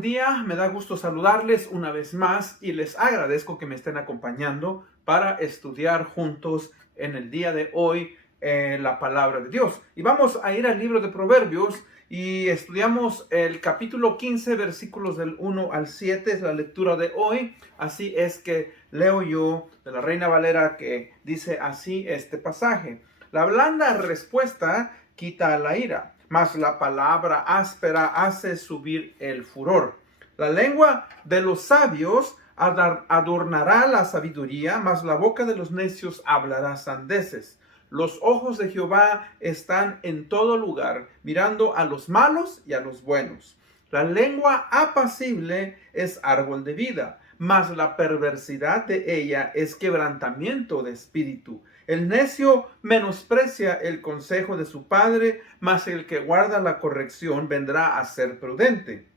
buen día, me da gusto saludarles una vez más y les agradezco que me estén acompañando para estudiar juntos en el día de hoy la palabra de Dios. Y vamos a ir al libro de Proverbios y estudiamos el capítulo 15, versículos del 1 al 7, es la lectura de hoy. Así es que leo yo de la Reina Valera, que dice así este pasaje: la blanda respuesta quita la ira, mas la palabra áspera hace subir el furor. La lengua de los sabios adornará la sabiduría, mas la boca de los necios hablará sandeces. Los ojos de Jehová están en todo lugar, mirando a los malos y a los buenos. La lengua apacible es árbol de vida, mas la perversidad de ella es quebrantamiento de espíritu. El necio menosprecia el consejo de su padre, mas el que guarda la corrección vendrá a ser prudente.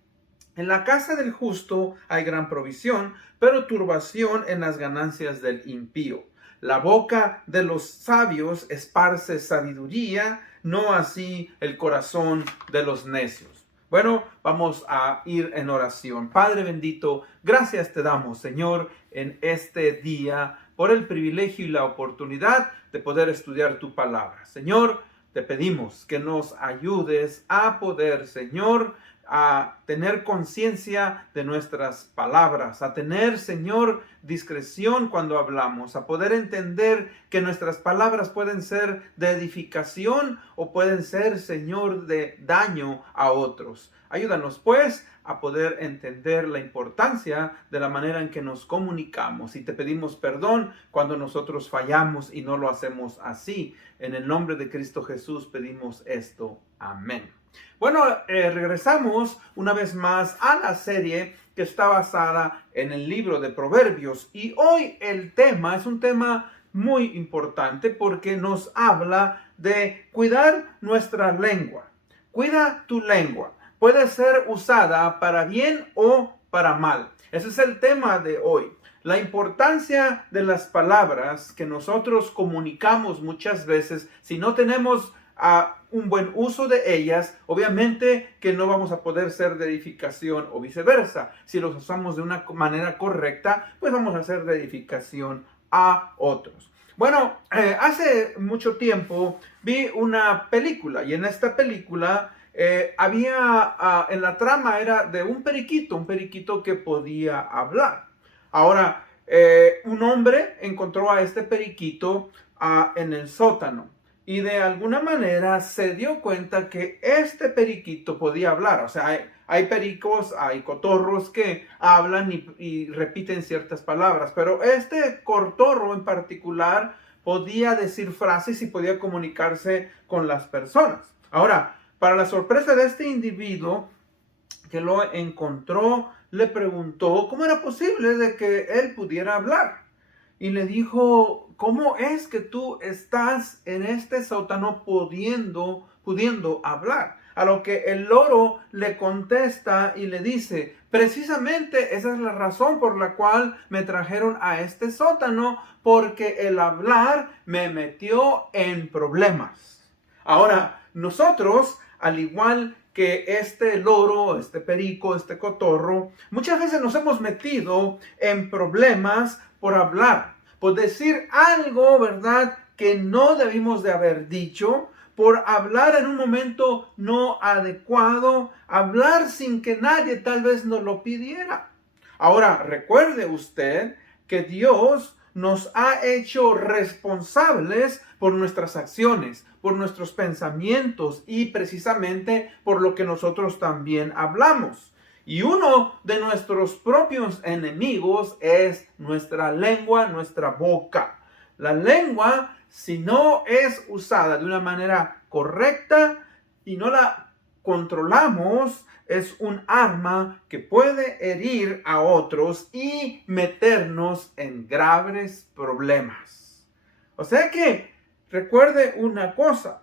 En la casa del justo hay gran provisión, pero turbación en las ganancias del impío. La boca de los sabios esparce sabiduría, no así el corazón de los necios. Bueno, vamos a ir en oración. Padre bendito, gracias te damos, Señor, en este día por el privilegio y la oportunidad de poder estudiar tu palabra. Señor, te pedimos que nos ayudes a poder, Señor, a tener conciencia de nuestras palabras, a tener, Señor, discreción cuando hablamos, a poder entender que nuestras palabras pueden ser de edificación o pueden ser, Señor, de daño a otros. Ayúdanos, pues, a poder entender la importancia de la manera en que nos comunicamos, y te pedimos perdón cuando nosotros fallamos y no lo hacemos así. En el nombre de Cristo Jesús pedimos esto. Amén. Bueno, regresamos una vez más a la serie que está basada en el libro de Proverbios, y hoy el tema es un tema muy importante porque nos habla de cuidar nuestra lengua. Cuida tu lengua. Puede ser usada para bien o para mal. Ese es el tema de hoy. La importancia de las palabras que nosotros comunicamos muchas veces, si no tenemos un buen uso de ellas, obviamente que no vamos a poder ser de edificación o viceversa. Si los usamos de una manera correcta, pues vamos a ser de edificación a otros. Bueno, hace mucho tiempo vi una película, y en esta película había, en la trama era de un periquito que podía hablar. Ahora, un hombre encontró a este periquito en el sótano, y de alguna manera se dio cuenta que este periquito podía hablar. O sea, hay pericos, hay cotorros que hablan y repiten ciertas palabras, pero este cotorro en particular podía decir frases y podía comunicarse con las personas. Ahora, para la sorpresa de este individuo que lo encontró, le preguntó cómo era posible de que él pudiera hablar. Y le dijo: ¿cómo es que tú estás en este sótano pudiendo hablar? A lo que el loro le contesta y le dice: precisamente esa es la razón por la cual me trajeron a este sótano, porque el hablar me metió en problemas. Ahora, nosotros, al igual que este loro, este perico, este cotorro, muchas veces nos hemos metido en problemas por hablar, por decir algo, ¿verdad?, que no debimos de haber dicho, por hablar en un momento no adecuado, hablar sin que nadie tal vez nos lo pidiera. Ahora, recuerde usted que Dios nos ha hecho responsables por nuestras acciones, por nuestros pensamientos y precisamente por lo que nosotros también hablamos. Y uno de nuestros propios enemigos es nuestra lengua, nuestra boca. La lengua, si no es usada de una manera correcta y no la controlamos, es un arma que puede herir a otros y meternos en graves problemas. O sea que recuerde una cosa.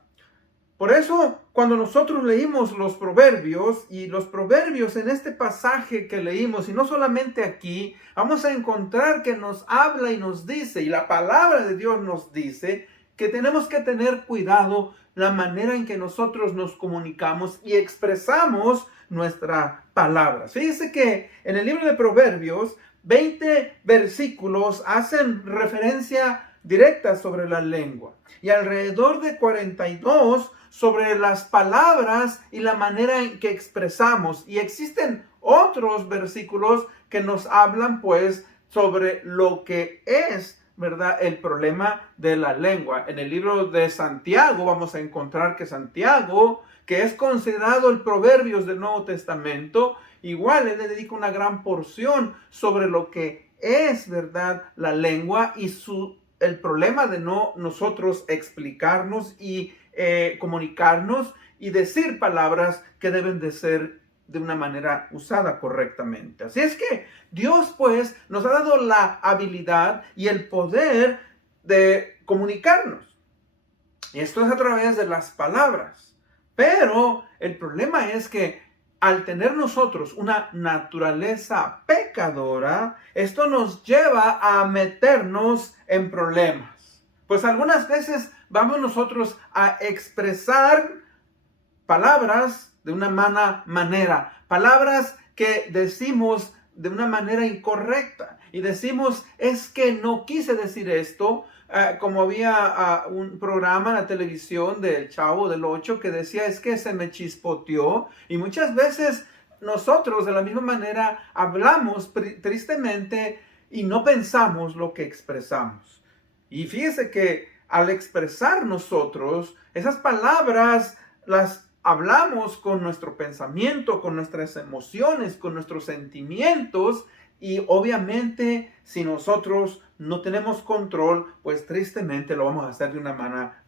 Por eso, cuando nosotros leímos los proverbios, y los proverbios en este pasaje que leímos, y no solamente aquí, vamos a encontrar que nos habla y nos dice, y la palabra de Dios nos dice, que tenemos que tener cuidado la manera en que nosotros nos comunicamos y expresamos nuestra palabra. Fíjese que en el libro de Proverbios, 20 versículos hacen referencia directa sobre la lengua y alrededor de 42 sobre las palabras y la manera en que expresamos. Y existen otros versículos que nos hablan pues sobre lo que es, ¿verdad?, el problema de la lengua. En el libro de Santiago vamos a encontrar que Santiago, que es considerado el Proverbios del Nuevo Testamento, igual él le dedica una gran porción sobre lo que es, ¿verdad?, la lengua y el problema de no nosotros explicarnos y comunicarnos y decir palabras que deben de ser de una manera usada correctamente. Así es que Dios pues nos ha dado la habilidad y el poder de comunicarnos. Y esto es a través de las palabras. Pero el problema es que al tener nosotros una naturaleza pecadora, esto nos lleva a meternos en problemas. Pues algunas veces vamos nosotros a expresar palabras de una mala manera, palabras que decimos de una manera incorrecta y decimos, es que no quise decir esto, como había un programa en la televisión del Chavo del Ocho que decía, es que se me chispoteó, y muchas veces nosotros de la misma manera hablamos tristemente y no pensamos lo que expresamos. Y fíjese que al expresar nosotros, esas palabras las hablamos con nuestro pensamiento, con nuestras emociones, con nuestros sentimientos, y obviamente si nosotros no tenemos control, pues tristemente lo vamos a hacer de una manera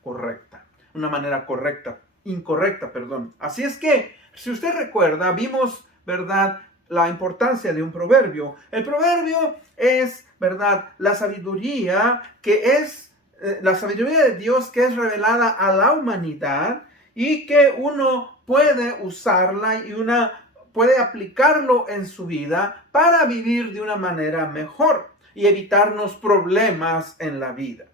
incorrecta. Así es que, si usted recuerda, vimos, ¿verdad?, la importancia de un proverbio. El proverbio es, ¿verdad?, la sabiduría la sabiduría de Dios que es revelada a la humanidad y que uno puede usarla y puede aplicarlo en su vida para vivir de una manera mejor y evitarnos problemas en la vida.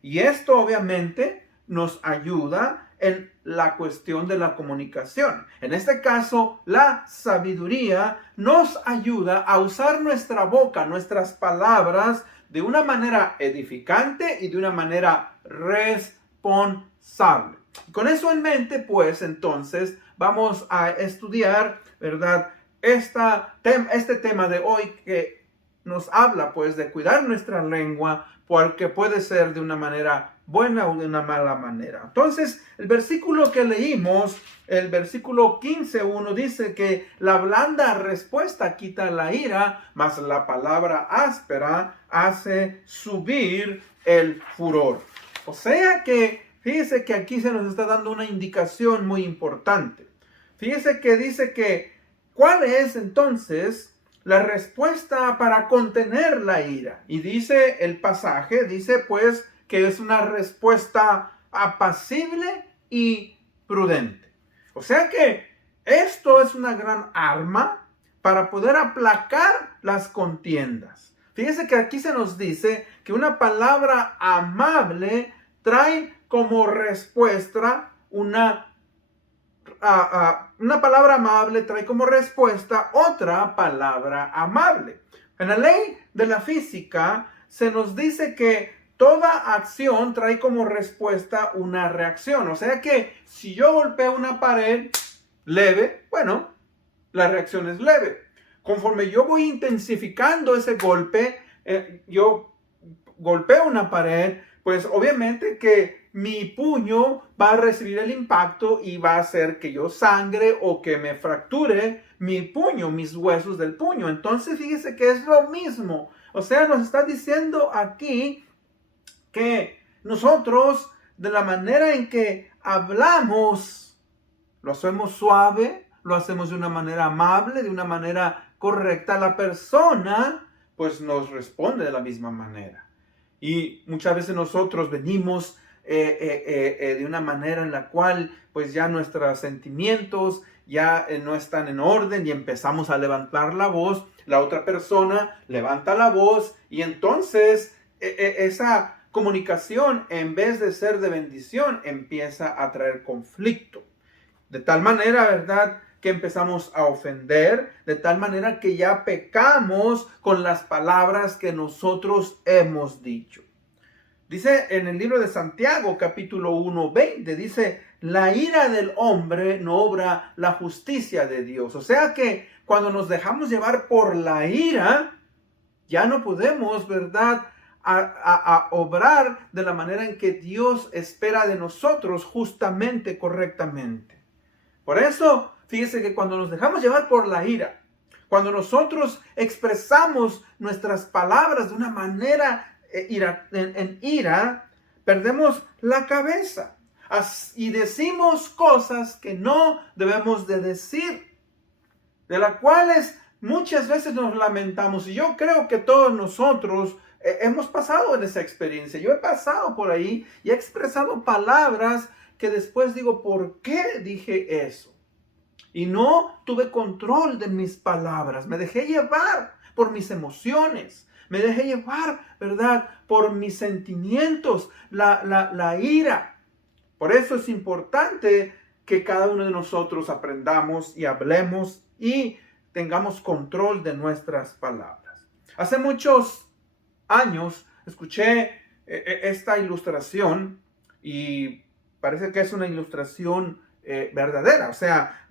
Y esto obviamente nos ayuda en la cuestión de la comunicación. En este caso, la sabiduría nos ayuda a usar nuestra boca, nuestras palabras, de una manera edificante y de una manera responsable. Con eso en mente, pues, entonces, vamos a estudiar, ¿verdad?, este tema de hoy que nos habla, pues, de cuidar nuestra lengua, porque puede ser de una manera buena o de una mala manera. Entonces, el versículo que leímos, el versículo 15:1, dice que la blanda respuesta quita la ira, mas la palabra áspera hace subir el furor. O sea que, fíjese que aquí se nos está dando una indicación muy importante. Fíjese que dice que, ¿cuál es entonces la respuesta para contener la ira? Y dice el pasaje, dice pues que es una respuesta apacible y prudente. O sea que esto es una gran arma para poder aplacar las contiendas. Fíjese que aquí se nos dice que una palabra amable trae como respuesta una palabra amable trae como respuesta otra palabra amable. En la ley de la física se nos dice que toda acción trae como respuesta una reacción. O sea que si yo golpeo una pared leve, bueno, la reacción es leve. Conforme yo voy intensificando ese golpe, yo golpeo una pared, pues obviamente que mi puño va a recibir el impacto y va a hacer que yo sangre o que me fracture mi puño, mis huesos del puño. Entonces fíjese que es lo mismo. O sea, nos está diciendo aquí que nosotros, de la manera en que hablamos, lo hacemos suave, lo hacemos de una manera amable, de una manera correcta. La persona pues nos responde de la misma manera. Y muchas veces nosotros venimos de una manera en la cual pues ya nuestros sentimientos ya no están en orden y empezamos a levantar la voz. La otra persona levanta la voz y entonces esa comunicación, en vez de ser de bendición, empieza a traer conflicto. De tal manera, ¿verdad?, que empezamos a ofender, de tal manera que ya pecamos con las palabras que nosotros hemos dicho. Dice en el libro de Santiago, capítulo 1:20, dice, la ira del hombre no obra la justicia de Dios. O sea que cuando nos dejamos llevar por la ira, ya no podemos, ¿verdad?, a obrar de la manera en que Dios espera de nosotros, justamente, correctamente. Por eso, fíjese que cuando nos dejamos llevar por la ira, cuando nosotros expresamos nuestras palabras de una manera en ira, perdemos la cabeza y decimos cosas que no debemos de decir, de las cuales muchas veces nos lamentamos. Y yo creo que todos nosotros hemos pasado en esa experiencia. Yo he pasado por ahí y he expresado palabras que después digo, ¿por qué dije eso? Y no tuve control de mis palabras. Me dejé llevar por mis emociones. Me dejé llevar, ¿verdad?, por mis sentimientos, la ira. Por eso es importante que cada uno de nosotros aprendamos y hablemos y tengamos control de nuestras palabras. Hace muchos años escuché esta ilustración y parece que es una ilustración verdadera. O sea,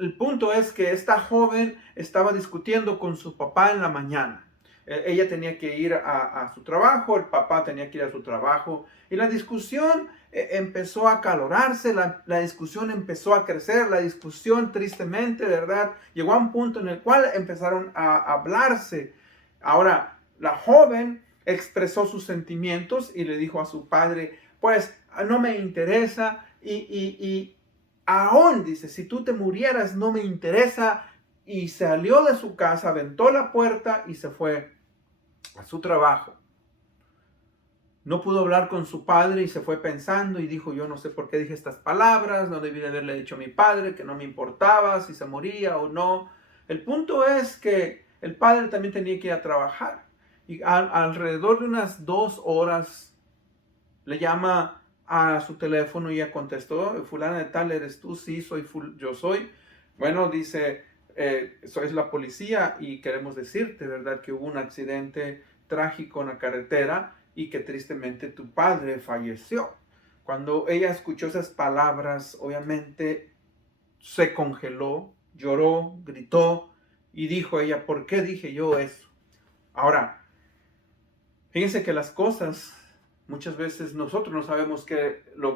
el punto es que esta joven estaba discutiendo con su papá en la mañana. Ella tenía que ir a su trabajo, el papá tenía que ir a su trabajo y la discusión empezó a acalorarse, la discusión empezó a crecer, la discusión tristemente, ¿verdad?, llegó a un punto en el cual empezaron a hablarse. Ahora, la joven expresó sus sentimientos y le dijo a su padre, pues no me interesa y aún, dice, si tú te murieras no me interesa. Y salió de su casa, aventó la puerta y se fue a su trabajo. No pudo hablar con su padre y se fue pensando y dijo, yo no sé por qué dije estas palabras, no debí de haberle dicho a mi padre que no me importaba si se moría o no. El punto es que el padre también tenía que ir a trabajar y alrededor de unas 2 horas le llama a su teléfono y ella contestó, fulana de tal, ¿eres tú? Sí, yo soy. Bueno, dice, sois la policía y queremos decirte, ¿verdad?, que hubo un accidente trágico en la carretera y que tristemente tu padre falleció. Cuando ella escuchó esas palabras, obviamente se congeló, lloró, gritó y dijo ella, ¿por qué dije yo eso? Ahora, fíjense que las cosas, muchas veces nosotros no sabemos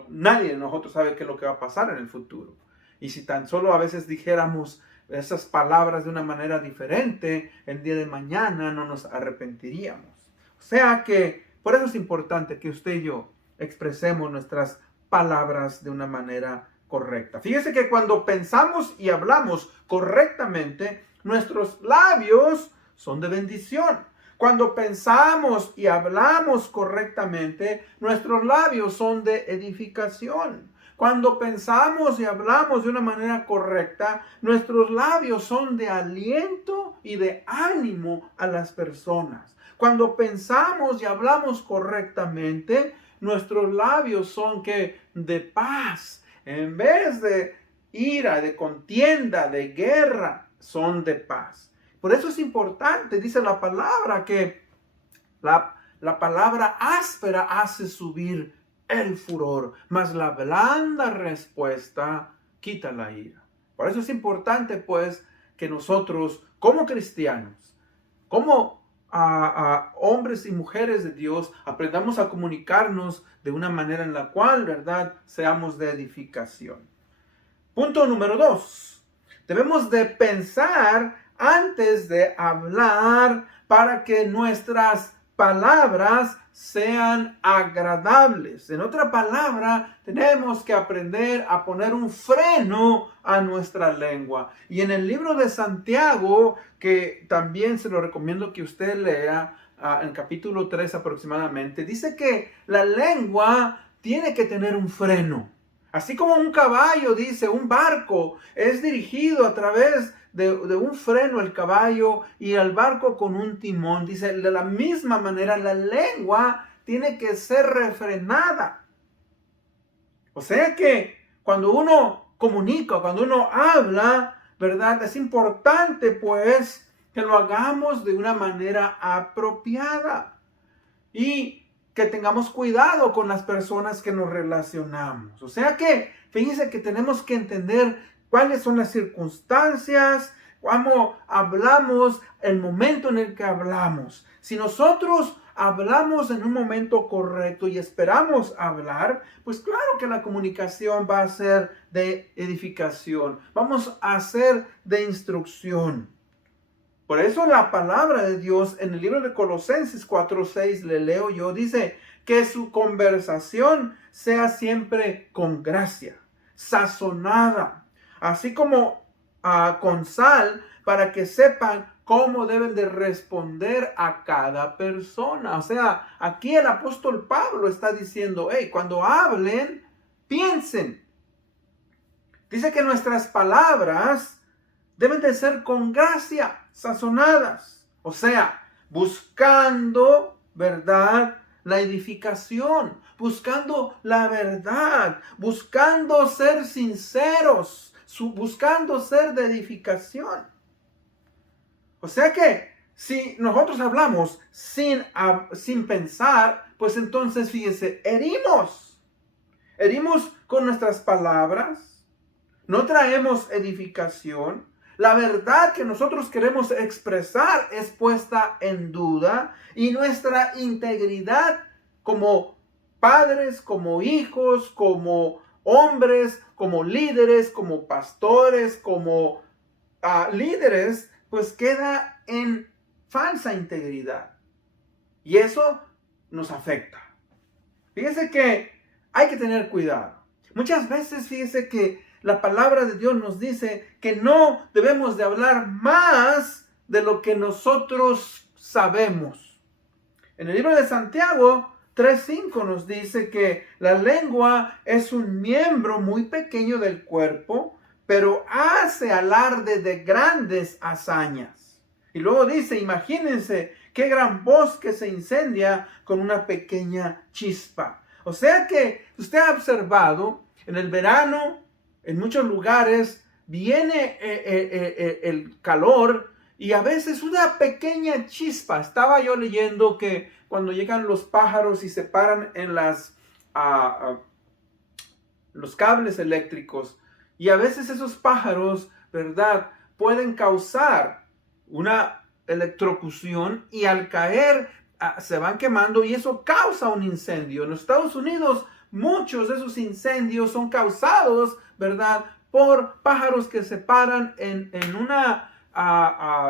nadie de nosotros sabe qué es lo que va a pasar en el futuro. Y si tan solo a veces dijéramos esas palabras de una manera diferente, el día de mañana no nos arrepentiríamos. O sea que por eso es importante que usted y yo expresemos nuestras palabras de una manera correcta. Fíjese que cuando pensamos y hablamos correctamente, nuestros labios son de bendición. Cuando pensamos y hablamos correctamente, nuestros labios son de edificación. Cuando pensamos y hablamos de una manera correcta, nuestros labios son de aliento y de ánimo a las personas. Cuando pensamos y hablamos correctamente, nuestros labios son de paz. En vez de ira, de contienda, de guerra, son de paz. Por eso es importante, dice la palabra, que la palabra áspera hace subir el furor, mas la blanda respuesta quita la ira. Por eso es importante, pues, que nosotros, como cristianos, como hombres y mujeres de Dios, aprendamos a comunicarnos de una manera en la cual, ¿verdad?, seamos de edificación. Punto número 2. Debemos de pensar antes de hablar para que nuestras palabras sean agradables. En otra palabra, tenemos que aprender a poner un freno a nuestra lengua. Y en el libro de Santiago, que también se lo recomiendo que usted lea, en capítulo 3 aproximadamente, dice que la lengua tiene que tener un freno. Así como un caballo, dice, un barco es dirigido a través de un freno el caballo y el barco con un timón. Dice, de la misma manera la lengua tiene que ser refrenada. O sea que cuando uno comunica, cuando uno habla, ¿verdad? Es importante pues que lo hagamos de una manera apropiada y que tengamos cuidado con las personas que nos relacionamos. O sea que, fíjense que tenemos que entender cuáles son las circunstancias, cómo hablamos, el momento en el que hablamos. Si nosotros hablamos en un momento correcto y esperamos hablar, pues claro que la comunicación va a ser de edificación. Vamos a ser de instrucción. Por eso la palabra de Dios en el libro de Colosenses 4:6, le leo yo, dice que su conversación sea siempre con gracia, sazonada, así como con sal, para que sepan cómo deben de responder a cada persona. O sea, aquí el apóstol Pablo está diciendo, hey, cuando hablen, piensen. Dice que nuestras palabras deben de ser con gracia, sazonadas. O sea, buscando, ¿verdad?, la edificación, buscando la verdad, buscando ser sinceros, buscando ser de edificación. O sea que si nosotros hablamos sin pensar, pues entonces fíjese, herimos con nuestras palabras, no traemos edificación. La verdad que nosotros queremos expresar es puesta en duda y nuestra integridad como padres, como hijos, como hombres, como líderes, como pastores, como líderes, pues queda en falsa integridad. Y eso nos afecta. Fíjese que hay que tener cuidado. Muchas veces fíjese que la palabra de Dios nos dice que no debemos de hablar más de lo que nosotros sabemos. En el libro de Santiago 3:5 nos dice que la lengua es un miembro muy pequeño del cuerpo, pero hace alarde de grandes hazañas. Y luego dice, imagínense qué gran bosque se incendia con una pequeña chispa. O sea que usted ha observado en el verano, en muchos lugares, viene el calor y a veces una pequeña chispa. Estaba yo leyendo que cuando llegan los pájaros y se paran en los cables eléctricos, y a veces esos pájaros, ¿verdad?, pueden causar una electrocución y al caer se van quemando y eso causa un incendio. En los Estados Unidos muchos de esos incendios son causados, ¿verdad?, por pájaros que se paran en una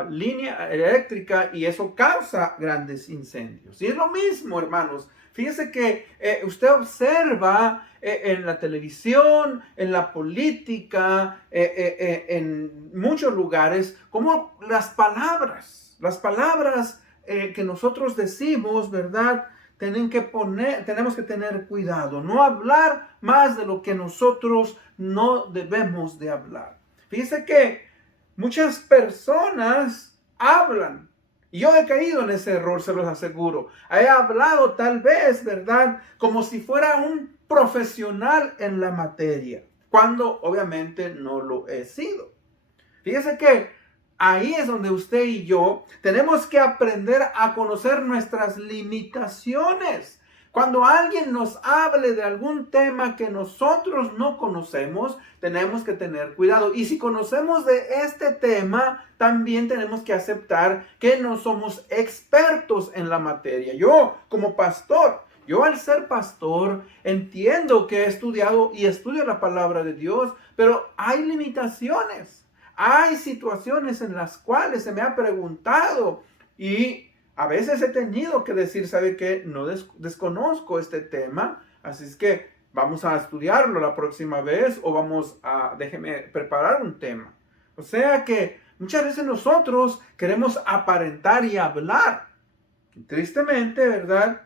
línea eléctrica y eso causa grandes incendios. Y es lo mismo, hermanos. Fíjese que usted observa en la televisión, en la política, en muchos lugares, cómo las palabras que nosotros decimos, ¿verdad?, tenemos que tener cuidado, no hablar más de lo que nosotros no debemos de hablar. Fíjese que muchas personas hablan, y yo he caído en ese error, se los aseguro. He hablado tal vez, ¿verdad?, como si fuera un profesional en la materia, cuando obviamente no lo he sido. Fíjese que ahí es donde usted y yo tenemos que aprender a conocer nuestras limitaciones. Cuando alguien nos hable de algún tema que nosotros no conocemos, tenemos que tener cuidado. Y si conocemos de este tema, también tenemos que aceptar que no somos expertos en la materia. Yo, como pastor, al ser pastor, entiendo que he estudiado y estudio la palabra de Dios, pero hay limitaciones. Hay situaciones en las cuales se me ha preguntado y a veces he tenido que decir, ¿sabe qué? No desconozco este tema, así es que vamos a estudiarlo la próxima vez o déjeme preparar un tema. O sea que muchas veces nosotros queremos aparentar y hablar. Y tristemente, ¿verdad?,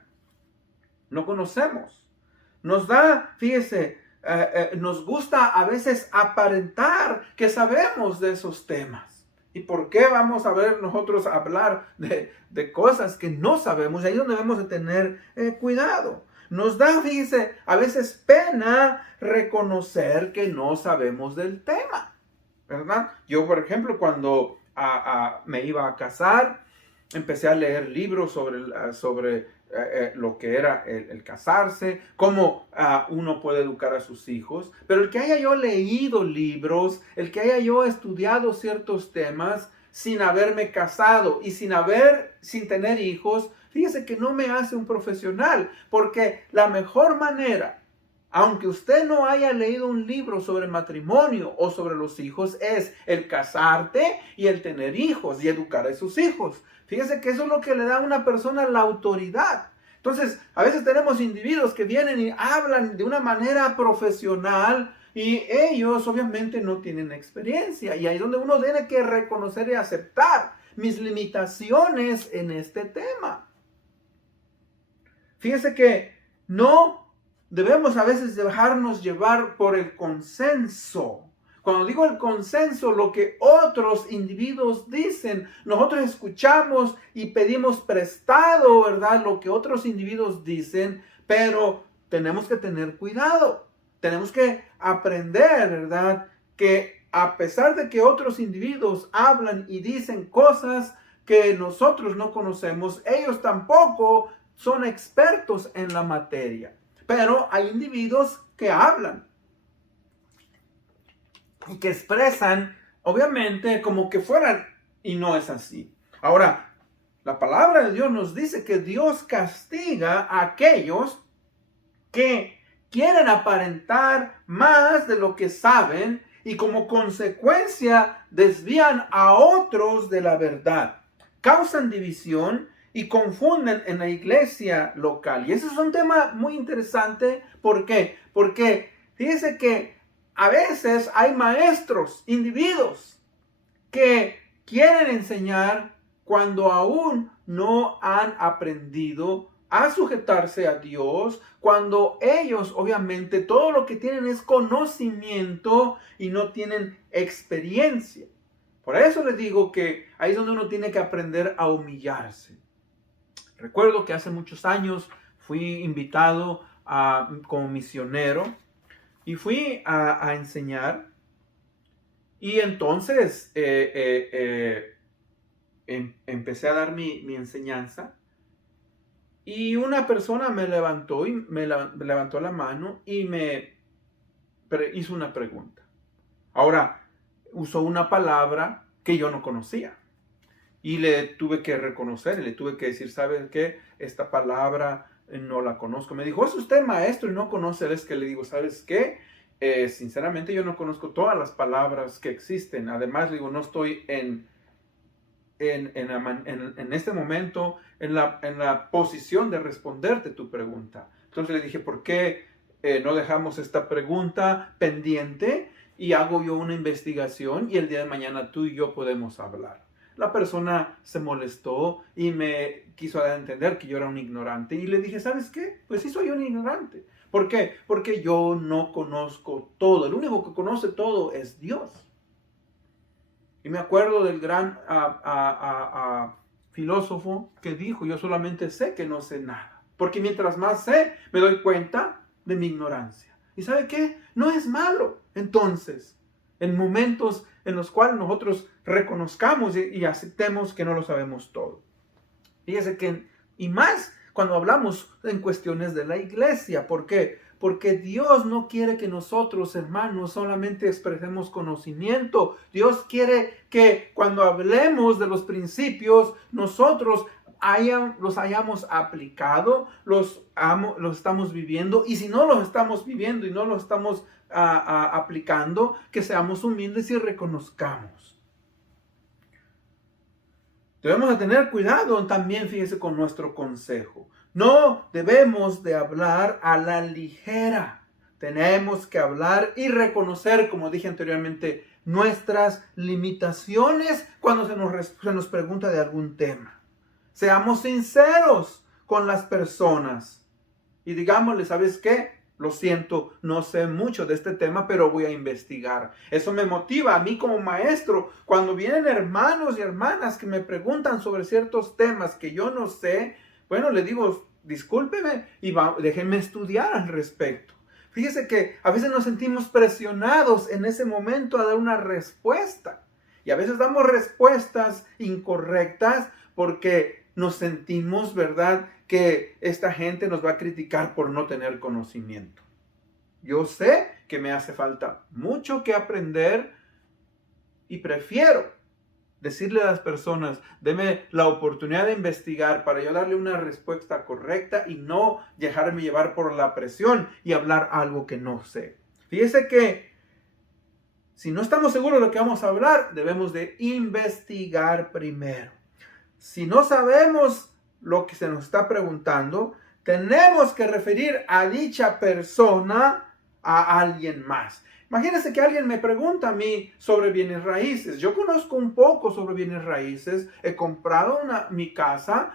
no conocemos. Fíjese, nos gusta a veces aparentar que sabemos de esos temas. ¿Y por qué vamos a ver nosotros hablar de cosas que no sabemos? Ahí es donde debemos de tener cuidado. Nos da, fíjese, a veces pena reconocer que no sabemos del tema, ¿verdad? Yo, por ejemplo, cuando me iba a casar, empecé a leer libros sobre lo que era el casarse, cómo uno puede educar a sus hijos. Pero el que haya yo leído libros, el que haya yo estudiado ciertos temas sin haberme casado y sin tener hijos, fíjese que no me hace un profesional, porque la mejor manera, aunque usted no haya leído un libro sobre matrimonio o sobre los hijos, es el casarte y el tener hijos y educar a sus hijos. Fíjese que eso es lo que le da a una persona la autoridad. Entonces, a veces tenemos individuos que vienen y hablan de una manera profesional y ellos obviamente no tienen experiencia. Y ahí es donde uno tiene que reconocer y aceptar mis limitaciones en este tema. Fíjese que no debemos a veces dejarnos llevar por el consenso. Cuando digo el consenso, lo que otros individuos dicen, nosotros escuchamos y pedimos prestado, ¿verdad? Lo que otros individuos dicen, pero tenemos que tener cuidado. Tenemos que aprender, ¿verdad? Que a pesar de que otros individuos hablan y dicen cosas que nosotros no conocemos, ellos tampoco son expertos en la materia. Pero hay individuos que hablan y que expresan, obviamente, como que fueran, y no es así. Ahora, la palabra de Dios nos dice que Dios castiga a aquellos que quieren aparentar más de lo que saben y como consecuencia desvían a otros de la verdad. Causan división y confunden en la iglesia local. Y ese es un tema muy interesante. ¿Por qué? Porque fíjese que a veces hay maestros, individuos, que quieren enseñar cuando aún no han aprendido a sujetarse a Dios, cuando ellos obviamente todo lo que tienen es conocimiento y no tienen experiencia. Por eso les digo que ahí es donde uno tiene que aprender a humillarse. Recuerdo que hace muchos años fui invitado como misionero y fui a enseñar. Y entonces empecé a dar mi enseñanza. Y una persona me levantó la mano y me hizo una pregunta. Ahora, usó una palabra que yo no conocía. Y le tuve que reconocer, le tuve que decir, ¿sabes qué? Esta palabra no la conozco. Me dijo, ¿es usted maestro y no conoce? Es que le digo, ¿sabes qué? Sinceramente yo no conozco todas las palabras que existen. Además, le digo, no estoy en este momento en la posición de responderte tu pregunta. Entonces le dije, ¿por qué no dejamos esta pregunta pendiente y hago yo una investigación y el día de mañana tú y yo podemos hablar? La persona se molestó y me quiso dar a entender que yo era un ignorante. Y le dije, ¿sabes qué? Pues sí soy un ignorante. ¿Por qué? Porque yo no conozco todo. El único que conoce todo es Dios. Y me acuerdo del gran filósofo que dijo, yo solamente sé que no sé nada. Porque mientras más sé, me doy cuenta de mi ignorancia. ¿Y sabe qué? No es malo. Entonces, en momentos en los cuales nosotros reconozcamos y aceptemos que no lo sabemos todo. Fíjese que, y más cuando hablamos en cuestiones de la iglesia. ¿Por qué? Porque Dios no quiere que nosotros, hermanos, solamente expresemos conocimiento. Dios quiere que cuando hablemos de los principios, nosotros los hayamos aplicado, los estamos viviendo. Y si no los estamos viviendo y no los estamos aplicando, que seamos humildes y reconozcamos. Debemos de tener cuidado también, fíjese, con nuestro consejo. No debemos de hablar a la ligera. Tenemos que hablar y reconocer, como dije anteriormente, nuestras limitaciones cuando se nos pregunta de algún tema. Seamos sinceros con las personas y digámosle, ¿sabes qué? Lo siento, no sé mucho de este tema, pero voy a investigar. Eso me motiva a mí como maestro. Cuando vienen hermanos y hermanas que me preguntan sobre ciertos temas que yo no sé, bueno, le digo, discúlpeme y déjenme estudiar al respecto. Fíjese que a veces nos sentimos presionados en ese momento a dar una respuesta. Y a veces damos respuestas incorrectas porque nos sentimos, ¿verdad?, que esta gente nos va a criticar por no tener conocimiento. Yo sé que me hace falta mucho que aprender y prefiero decirle a las personas, deme la oportunidad de investigar para yo darle una respuesta correcta y no dejarme llevar por la presión y hablar algo que no sé. Fíjese que si no estamos seguros de lo que vamos a hablar, debemos de investigar primero. Si no sabemos lo que se nos está preguntando, tenemos que referir a dicha persona a alguien más. Imagínense que alguien me pregunta a mí sobre bienes raíces. Yo conozco un poco sobre bienes raíces. He comprado mi casa.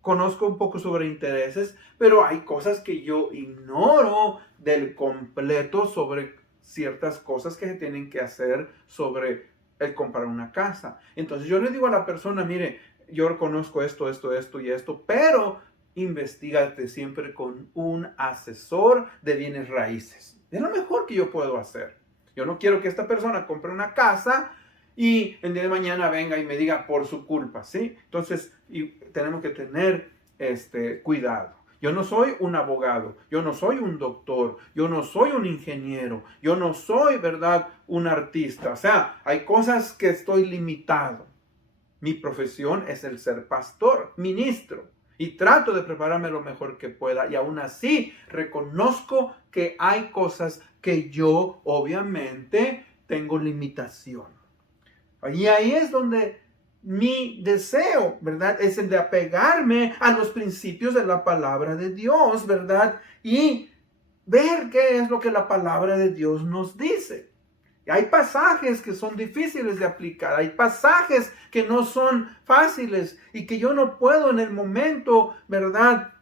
Conozco un poco sobre intereses. Pero hay cosas que yo ignoro del completo sobre ciertas cosas que se tienen que hacer sobre el comprar una casa. Entonces yo le digo a la persona, mire, yo conozco esto y esto, pero investígate siempre con un asesor de bienes raíces. Es lo mejor que yo puedo hacer. Yo no quiero que esta persona compre una casa y el día de mañana venga y me diga por su culpa, ¿sí? Entonces, tenemos que tener cuidado. Yo no soy un abogado, yo no soy un doctor, yo no soy un ingeniero, yo no soy, ¿verdad?, un artista. O sea, hay cosas que estoy limitado. Mi profesión es el ser pastor, ministro, y trato de prepararme lo mejor que pueda. Y aún así reconozco que hay cosas que yo obviamente tengo limitación. Y ahí es donde mi deseo, ¿verdad?, es el de apegarme a los principios de la palabra de Dios, ¿verdad? Y ver qué es lo que la palabra de Dios nos dice. Hay pasajes que son difíciles de aplicar, hay pasajes que no son fáciles y que yo no puedo en el momento, ¿verdad?,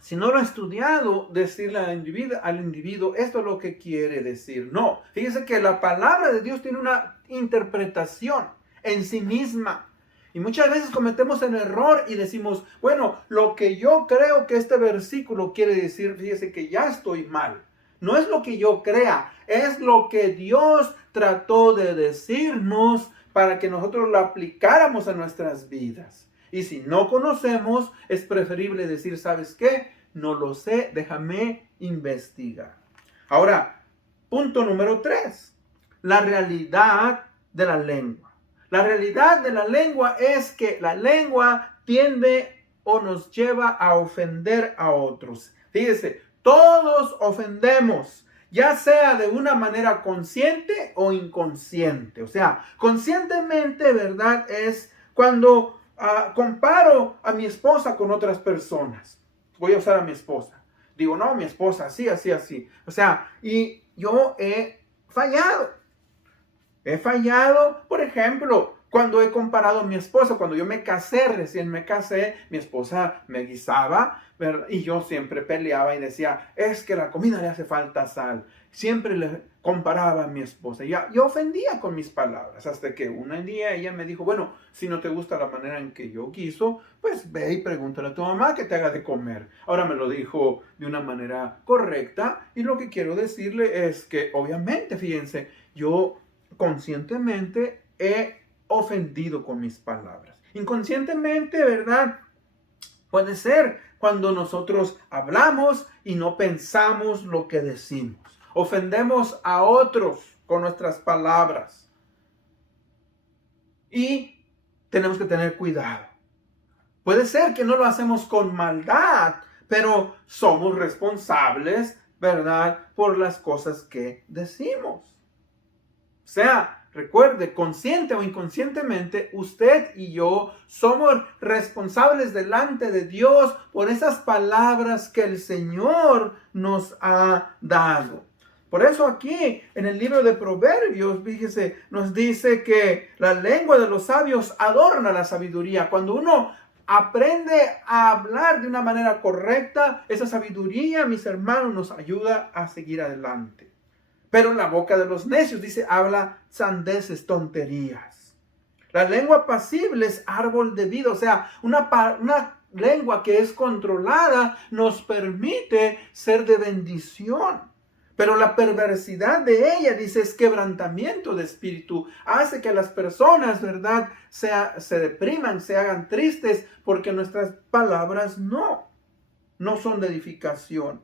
si no lo he estudiado, decirle al individuo, esto es lo que quiere decir. No, fíjese que la palabra de Dios tiene una interpretación en sí misma. Y muchas veces cometemos el error y decimos, bueno, lo que yo creo que este versículo quiere decir, fíjese que ya estoy mal. No es lo que yo crea, es lo que Dios trató de decirnos para que nosotros lo aplicáramos a nuestras vidas. Y si no conocemos, es preferible decir, ¿sabes qué? No lo sé, déjame investigar. Ahora, punto número 3, la realidad de la lengua. La realidad de la lengua es que la lengua tiende o nos lleva a ofender a otros. Fíjese, todos ofendemos, ya sea de una manera consciente o inconsciente. O sea, conscientemente, ¿verdad?, es cuando comparo a mi esposa con otras personas. Voy a usar a mi esposa. Digo, no, mi esposa, así, así, así. O sea, y yo he fallado. He fallado, por ejemplo, cuando he comparado a mi esposa, cuando yo me casé, recién me casé, mi esposa me guisaba, ¿verdad?, y yo siempre peleaba y decía, es que la comida le hace falta sal. Siempre le comparaba a mi esposa. Yo ofendía con mis palabras, hasta que un día ella me dijo, bueno, si no te gusta la manera en que yo guiso, pues ve y pregúntale a tu mamá que te haga de comer. Ahora me lo dijo de una manera correcta, y lo que quiero decirle es que, obviamente, fíjense, yo conscientemente he ofendido con mis palabras. Inconscientemente, ¿verdad? Puede ser cuando nosotros hablamos y no pensamos lo que decimos. Ofendemos a otros con nuestras palabras. Y tenemos que tener cuidado. Puede ser que no lo hacemos con maldad, pero somos responsables, ¿verdad?, por las cosas que decimos. O sea, recuerde, consciente o inconscientemente, usted y yo somos responsables delante de Dios por esas palabras que el Señor nos ha dado. Por eso aquí en el libro de Proverbios, fíjese, nos dice que la lengua de los sabios adorna la sabiduría. Cuando uno aprende a hablar de una manera correcta, esa sabiduría, mis hermanos, nos ayuda a seguir adelante. Pero la boca de los necios, dice, habla sandeces, tonterías. La lengua pasible es árbol de vida, o sea, una lengua que es controlada nos permite ser de bendición. Pero la perversidad de ella, dice, es quebrantamiento de espíritu. Hace que las personas, ¿verdad?, se depriman, se hagan tristes, porque nuestras palabras no son de edificación.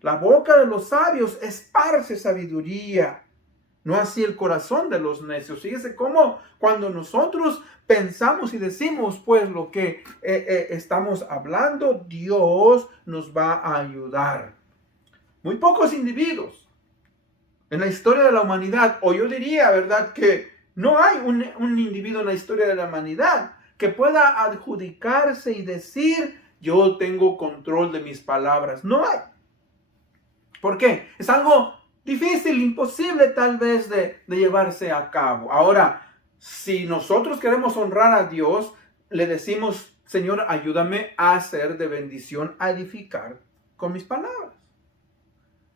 La boca de los sabios esparce sabiduría, no así el corazón de los necios. Fíjese cómo cuando nosotros pensamos y decimos pues lo que estamos hablando, Dios nos va a ayudar. Muy pocos individuos en la historia de la humanidad, o yo diría, ¿verdad?, que no hay un individuo en la historia de la humanidad que pueda adjudicarse y decir, yo tengo control de mis palabras. No hay. ¿Por qué? Es algo difícil, imposible tal vez de llevarse a cabo. Ahora, si nosotros queremos honrar a Dios, le decimos, Señor, ayúdame a ser de bendición, a edificar con mis palabras.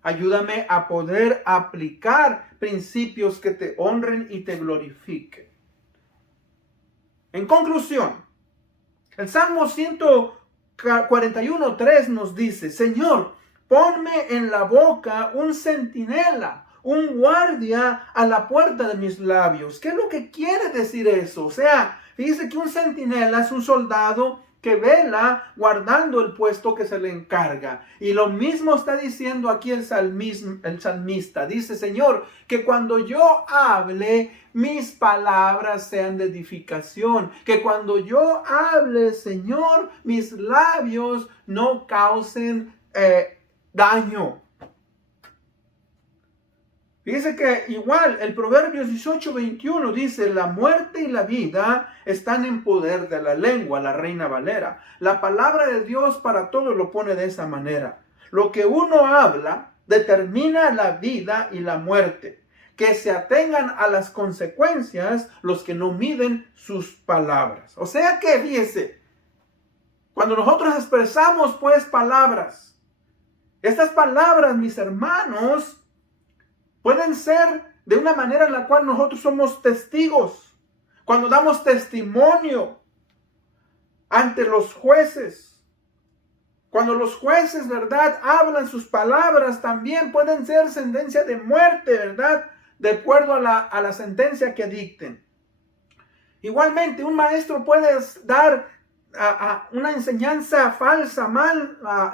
Ayúdame a poder aplicar principios que te honren y te glorifiquen. En conclusión, el Salmo 141:3 nos dice, Señor, ponme en la boca un centinela, un guardia a la puerta de mis labios. ¿Qué es lo que quiere decir eso? O sea, fíjese que un centinela es un soldado que vela guardando el puesto que se le encarga. Y lo mismo está diciendo aquí el salmista. Dice, Señor, que cuando yo hable, mis palabras sean de edificación. Que cuando yo hable, Señor, mis labios no causen daño. Fíjese que igual el Proverbios 18:21 dice, la muerte y la vida están en poder de la lengua, la Reina Valera. La palabra de Dios para todos lo pone de esa manera. Lo que uno habla determina la vida y la muerte. Que se atengan a las consecuencias los que no miden sus palabras. O sea que, fíjese, cuando nosotros expresamos pues palabras, estas palabras, mis hermanos, pueden ser de una manera en la cual nosotros somos testigos. Cuando damos testimonio ante los jueces. Cuando los jueces, ¿verdad?, hablan sus palabras, también pueden ser sentencia de muerte, ¿verdad?, de acuerdo a la sentencia que dicten. Igualmente, un maestro puede dar una enseñanza falsa,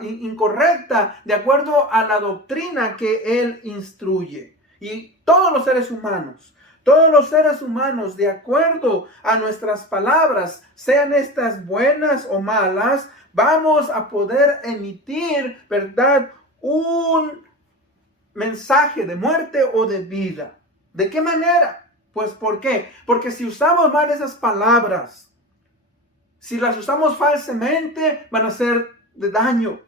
incorrecta, de acuerdo a la doctrina que él instruye. Y todos los seres humanos, de acuerdo a nuestras palabras, sean estas buenas o malas, vamos a poder emitir, ¿verdad?, un mensaje de muerte o de vida. ¿De qué manera? Pues, ¿por qué? Porque si usamos mal esas palabras, si las usamos falsamente, van a ser de daño.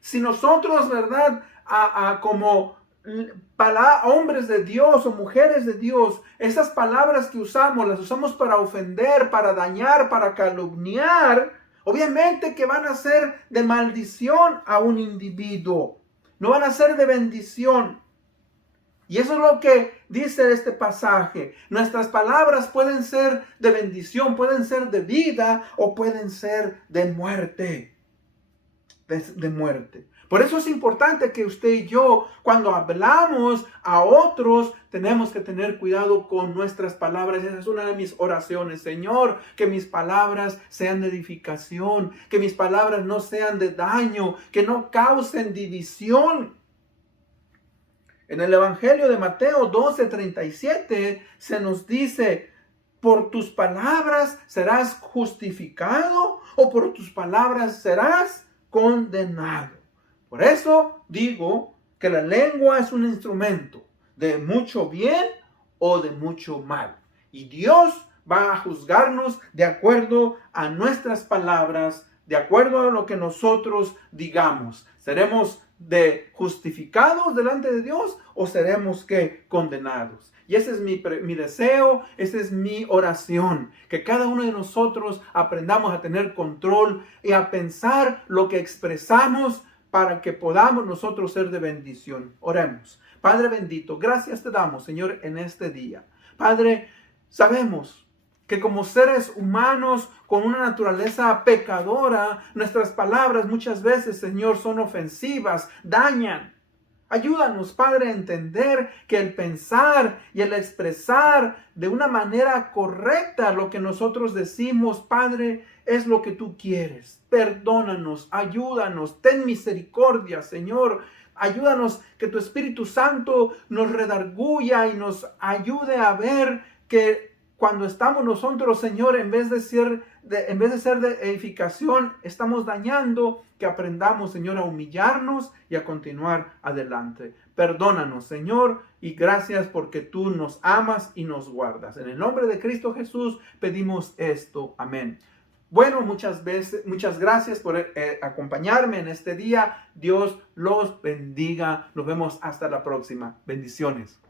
Si nosotros, ¿verdad?, como hombres de Dios o mujeres de Dios, esas palabras que usamos, las usamos para ofender, para dañar, para calumniar, obviamente que van a ser de maldición a un individuo. No van a ser de bendición. Y eso es lo que dice este pasaje. Nuestras palabras pueden ser de bendición, pueden ser de vida o pueden ser de muerte. De muerte. Por eso es importante que usted y yo, cuando hablamos a otros, tenemos que tener cuidado con nuestras palabras. Esa es una de mis oraciones. Señor, que mis palabras sean de edificación, que mis palabras no sean de daño, que no causen división. En el Evangelio de Mateo 12:37 se nos dice, ¿por tus palabras serás justificado o por tus palabras serás condenado? Por eso digo que la lengua es un instrumento de mucho bien o de mucho mal. Y Dios va a juzgarnos de acuerdo a nuestras palabras, de acuerdo a lo que nosotros digamos. ¿Seremos justificados delante de Dios o seremos condenados? Y ese es mi deseo, esa es mi oración, que cada uno de nosotros aprendamos a tener control y a pensar lo que expresamos para que podamos nosotros ser de bendición. Oremos. Padre bendito, gracias te damos, Señor, en este día. Padre, sabemos que como seres humanos con una naturaleza pecadora, nuestras palabras muchas veces, Señor, son ofensivas, dañan. Ayúdanos, Padre, a entender que el pensar y el expresar de una manera correcta lo que nosotros decimos, Padre, es lo que tú quieres. Perdónanos, ayúdanos, ten misericordia, Señor. Ayúdanos que tu Espíritu Santo nos redarguya y nos ayude a ver que cuando estamos nosotros, Señor, en vez de ser de edificación, estamos dañando, que aprendamos, Señor, a humillarnos y a continuar adelante. Perdónanos, Señor, y gracias porque tú nos amas y nos guardas. En el nombre de Cristo Jesús pedimos esto. Amén. Bueno, muchas gracias por acompañarme en este día. Dios los bendiga. Nos vemos hasta la próxima. Bendiciones.